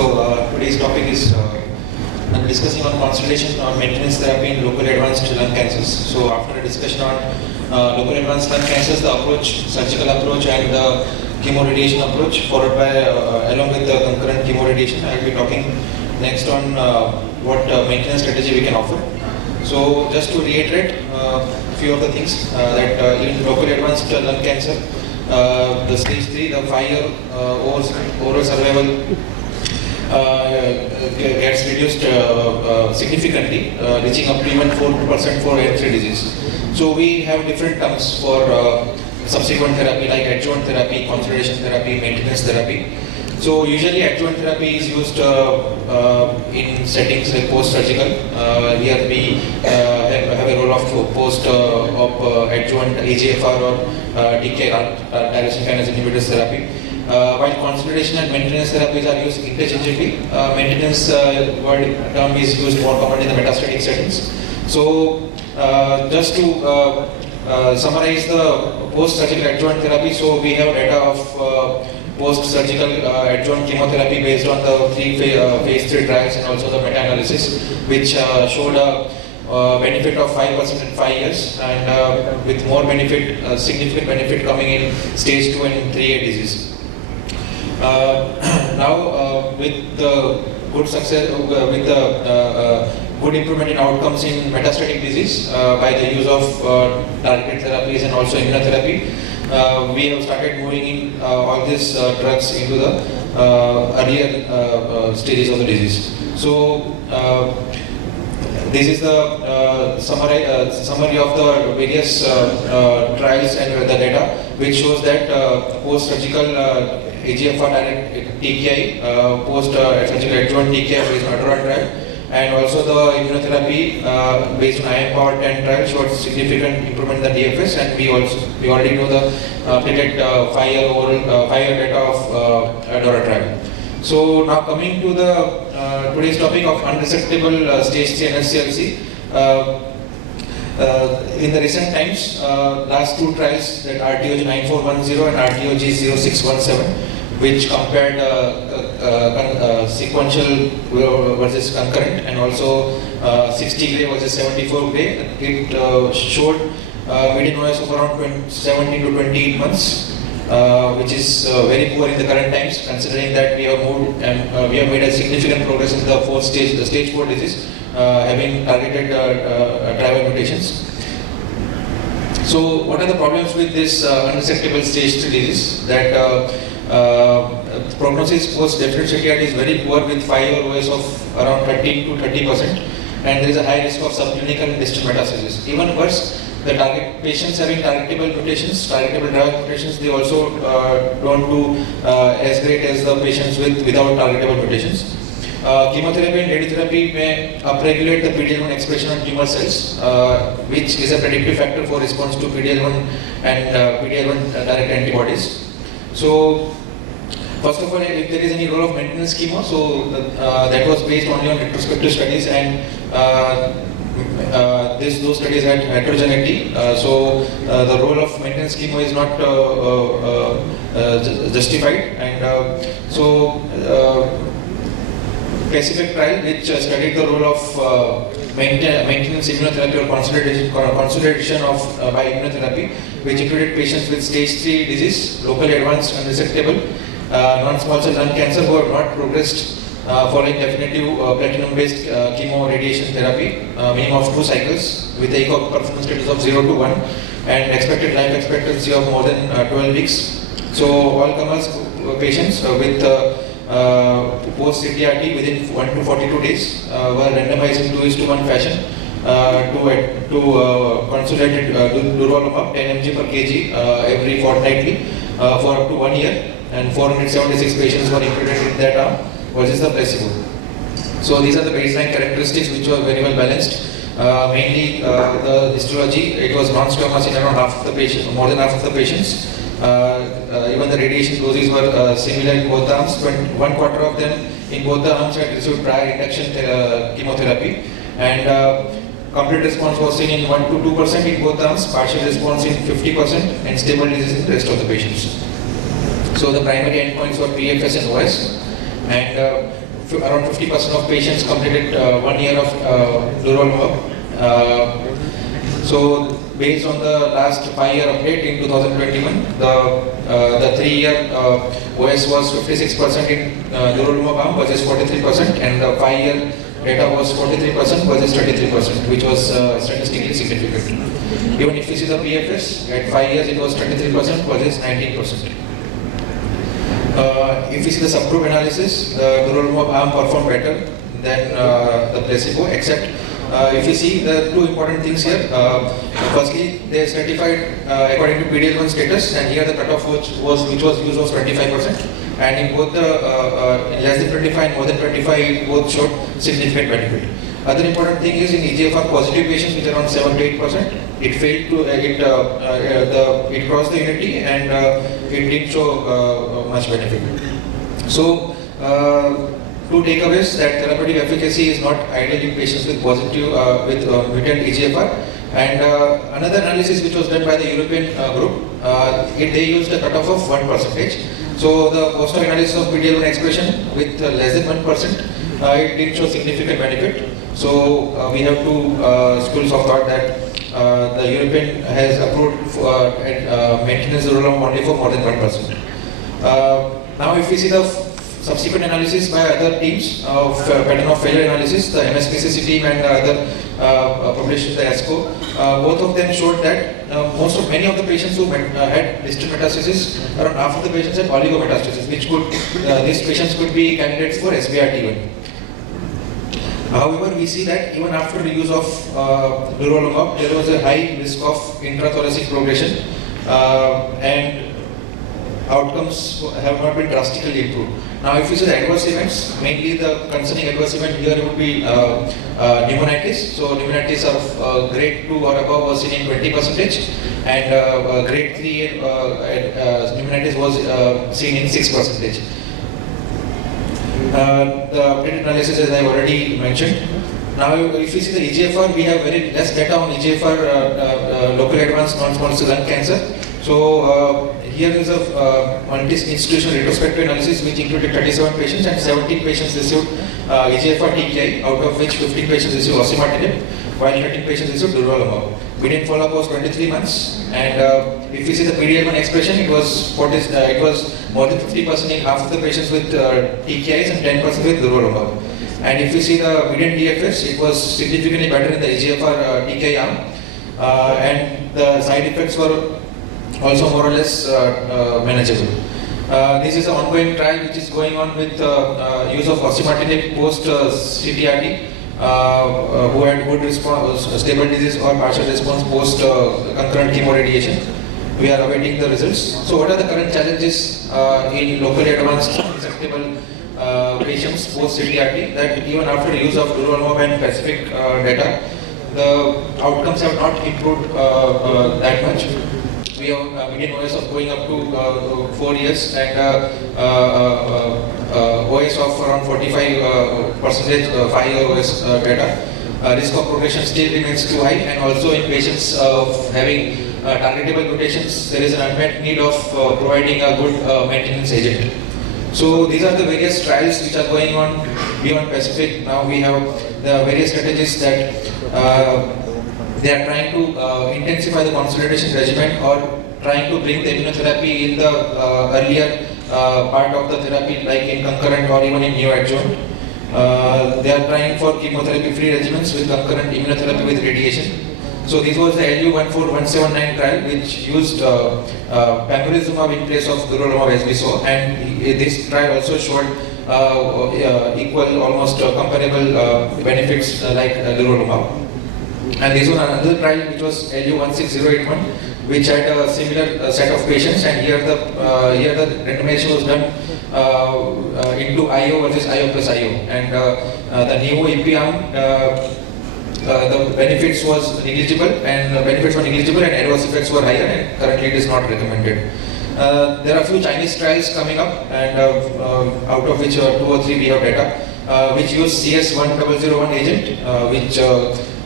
Today's topic is I'm discussing on consultation on maintenance therapy in locally advanced lung cancers. So after a discussion on local advanced lung cancers, the approach, surgical approach and the chemoradiation approach, followed by along with the concurrent chemoradiation, I will be talking next on what maintenance strategy we can offer. So just to reiterate few of the things that in locally advanced lung cancer, the stage 3, the 5-year overall survival gets reduced significantly, reaching up to even 4% for N3 disease. So we have different terms for subsequent therapy like adjuvant therapy, consolidation therapy, maintenance therapy. So usually adjuvant therapy is used in settings like post-surgical. Here we have a role of post-op adjuvant EGFR or TKI, tyrosine kinase inhibitors therapy. While consolidation and maintenance therapies are used interchangeably, maintenance word term is used more commonly in the metastatic settings. So just to summarize the post-surgical adjuvant therapy, so we have data of post-surgical adjuvant chemotherapy based on the phase 3 trials and also the meta-analysis, which showed a benefit of 5% in 5 years, and with more benefit, significant benefit coming in stage 2 and 3A disease. Now, with the good success, with the good improvement in outcomes in metastatic disease by the use of targeted therapies and also immunotherapy, we have started moving in all these drugs into the earlier stages of the disease. So, this is the summary of the various trials and the data, which shows that post-surgical EGFR direct TKI, post-surgical adjuvant TKI based on ADORA trial, and also the immunotherapy based on IMpower10 trial showed significant improvement in the DFS, and we already know the updated 5-year data of ADORA trial. So now coming to the today's topic of unresectable stage 3 NSCLC. In the recent times, last two trials, that RTOG 9410 and RTOG 0617, which compared sequential versus concurrent, and also 60 gray versus 74 gray, it showed median OS of around 17 to 28 months, which is very poor in the current times, considering that we have moved and we have made a significant progress in the stage 4 disease, having targeted driver mutations. So, what are the problems with this unresectable stage 3 disease? That prognosis post-differentiated is very poor, with 5-year OS of around 13 to 30%, and there is a high risk of subclinical and distant metastasis. Even worse, the target patients having targetable mutations, targetable driver mutations, they also don't do as great as the patients without targetable mutations. Chemotherapy and radiotherapy may upregulate the PD-L1 expression on tumor cells, which is a predictive factor for response to PD-L1 and PD-L1 direct antibodies. So, first of all, if there is any role of maintenance chemo, so that was based only on retrospective studies, and those studies had heterogeneity. So the role of maintenance chemo is not justified, and Pacific trial, which studied the role of maintenance immunotherapy or consolidation of by immunotherapy, which included patients with stage 3 disease, locally advanced unresectable, non-small cell lung cancer who have not progressed following definitive platinum-based chemo radiation therapy, minimum of 2 cycles, with a ECOG performance status of 0 to 1, and expected life expectancy of more than 12 weeks. So all comers patients with post-CTRT within 1 to 42 days were randomized in 2:1 fashion to consolidated durvalumab 10 mg per kg every fortnightly for up to 1 year, and 476 patients were included in that arm versus the placebo. So these are the baseline characteristics, which were very well balanced. Mainly the histology, it was non-squamous in around half of the patients, more than half of the patients. Even the radiation doses were similar in both arms. 1/4 of them in both the arms had received prior induction chemotherapy, and complete response was seen in 1 to 2% in both arms, partial response in 50%, and stable disease in the rest of the patients. So the primary endpoints were PFS and OS, and around 50% of patients completed 1 year of durvalumab. So based on the last 5-year update in 2021, the 3-year OS was 56% in durvalumab arm versus 43%, and the 5-year data was 43% versus 33%, which was statistically significant. Even if you see the PFS, at 5 years it was 23% versus 19%. If you see the subgroup analysis, the durvalumab arm performed better than the placebo, except if you see the two important things here. Firstly, they stratified according to PD-L1 status, and here the cutoff which was used was 25%. And in both the less than 25 and more than 25, both showed significant benefit. Other important thing is in EGFR positive patients, which are around 7 to 8%, it failed to it crossed the unity, and it didn't show much benefit. So, two takeaways: that therapeutic efficacy is not ideal in patients with positive with mutant EGFR. And another analysis which was done by the European group, they used a cutoff of 1%. So the post-hoc analysis of PD-L1 expression with less than 1%, it did show significant benefit. So we have two schools of thought that the European has approved maintenance durvalumab only for more than 1%. Now if we see the subsequent analysis by other teams of pattern of failure analysis, the NSCLC team and the other published in the ASCO, both of them showed that many of the patients who had distant metastasis, around half of the patients had oligometastasis, which could these patients could be candidates for SBRT1. However, we see that even after the use of durvalumab, there was a high risk of intrathoracic progression, and outcomes have not been drastically improved. Now, if you see the adverse events, mainly the concerning adverse event here would be pneumonitis. So, pneumonitis of grade 2 or above was seen in 20%, and grade 3 pneumonitis was seen in 6%. The updated analysis, as I already mentioned. Now, if you see the EGFR, we have very less data on EGFR locally advanced non-small cell lung cancer. So, here is a multi-institutional retrospective analysis which included 37 patients, and 17 patients received EGFR TKI, out of which 15 patients received osimertinib, while 13 patients received durvalumab. Median follow-up was 23 months, and if you see the PD-L1 expression, it was more than 50% in half of the patients with TKIs and 10% with durvalumab. And if you see the median DFS, it was significantly better in the EGFR TKI arm, and the side effects were also more or less manageable. This is an ongoing trial which is going on with use of osimertinib post CTRT, who had good response, stable disease or partial response post concurrent chemoradiation. We are awaiting the results. So, what are the current challenges in locally advanced resectable patients post CTRT? That even after use of durvalumab and Pacific data, the outcomes have not improved that much. We have a median OS of going up to 4 years, and OS of around 45%, 5-year OS data. Risk of progression still remains too high, and also in patients having targetable mutations, there is an unmet need of providing a good maintenance agent. So these are the various trials which are going on beyond Pacific. Now we have the various strategies that they are trying to intensify the consolidation regimen, or trying to bring the immunotherapy in the earlier part of the therapy, like in concurrent or even in neoadjuvant. They are trying for chemotherapy-free regimens with concurrent immunotherapy with radiation. So this was the LU14179 trial, which used pembrolizumab in place of durvalumab, as we saw, and this trial also showed equal, almost comparable benefits like durvalumab. And this was another trial which was LU16081, which had a similar set of patients, and here the randomization was done into IO versus IO plus IO, and the neo-EP arm, the benefits was negligible, and adverse effects were higher, and currently it is not recommended. There are a few Chinese trials coming up, and out of which 2 or 3 we have data, which use CS1001 agent, which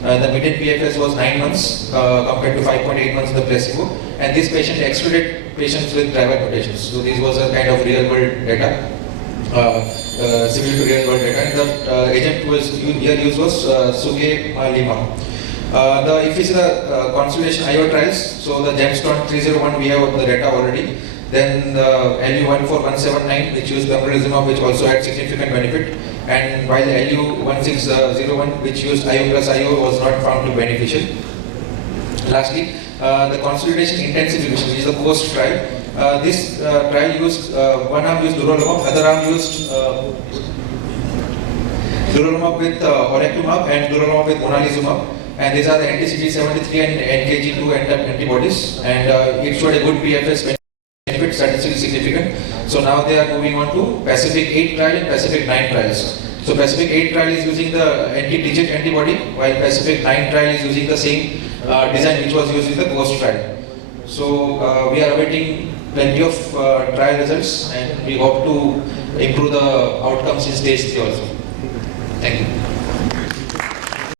the median PFS was 9 months compared to 5.8 months in the placebo, and this patient excluded patients with driver mutations. So this was a kind of real world data. similar to real world data. And the agent was here used was Sugemalima. If you see the consolidation IO trials, so the Gemstone 301 we have the data already. Then the LU14179 which used pembrolizumab which also had significant benefit, and while the LU1601 which used IO plus IO was not found to be beneficial. Lastly, the consolidation intensification which is the post trial. This trial used one arm used durvalumab, other arm used durvalumab with oreclumab and durvalumab with monalizumab. And these are the anti-CD73 and NKG2 antibodies, and it showed a good PFS benefit, statistically significant. So now they are moving on to Pacific 8 trial and Pacific 9 trials. So Pacific 8 trial is using the anti-TIGIT antibody, while Pacific 9 trial is using the same design which was used in the ghost trial. So we are awaiting plenty of trial results, and we hope to improve the outcomes in stage 3 also. Thank you.